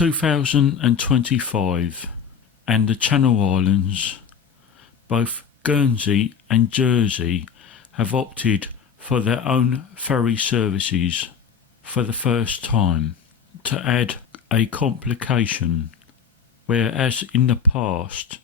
2025 and the Channel Islands, both Guernsey and Jersey, have opted for their own ferry services for the first time, to add a complication. Whereas in the past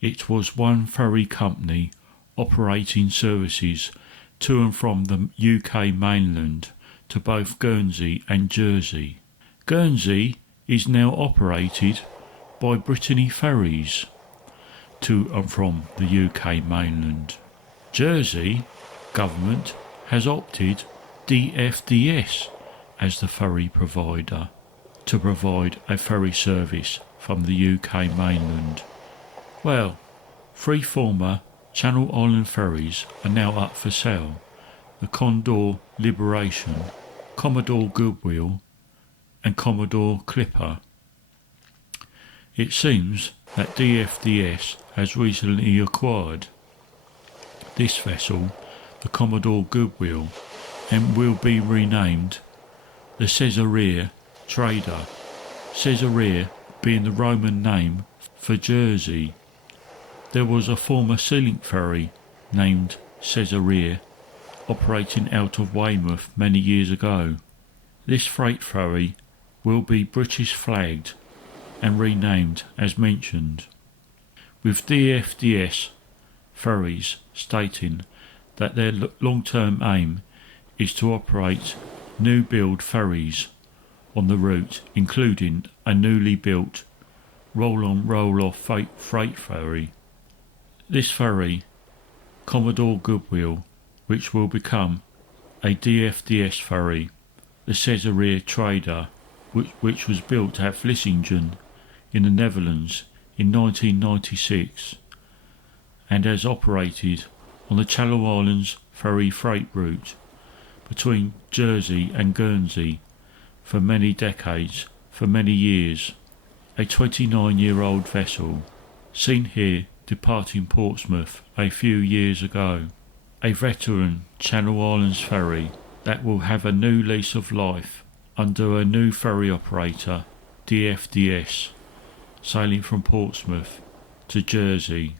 it was one ferry company operating services to and from the UK mainland to both Guernsey and Jersey. Guernsey is now operated by Brittany Ferries to and from the UK mainland. Jersey government has opted DFDS as the ferry provider to provide a ferry service from the UK mainland. Well, 3 former Channel Island ferries are now up for sale: the Condor Liberation, Commodore Goodwill and Commodore Clipper. It seems that DFDS has recently acquired this vessel, the Commodore Goodwill, and will be renamed the Caesarea Trader, Caesarea being the Roman name for Jersey. There was a former sealing ferry named Caesarea operating out of Weymouth many years ago. This freight ferry will be British flagged and renamed as mentioned, with DFDS ferries stating that their long-term aim is to operate new build ferries on the route, including a newly built roll-on roll-off freight ferry. This ferry, Commodore Goodwill, which will become a DFDS ferry, the Caesarea Trader, which was built at Vlissingen in the Netherlands in 1996 and has operated on the Channel Islands ferry freight route between Jersey and Guernsey for many decades, for many years. A 29-year-old vessel, seen here departing Portsmouth a few years ago. A veteran Channel Islands ferry that will have a new lease of life under a new ferry operator, DFDS, sailing from Portsmouth to Jersey.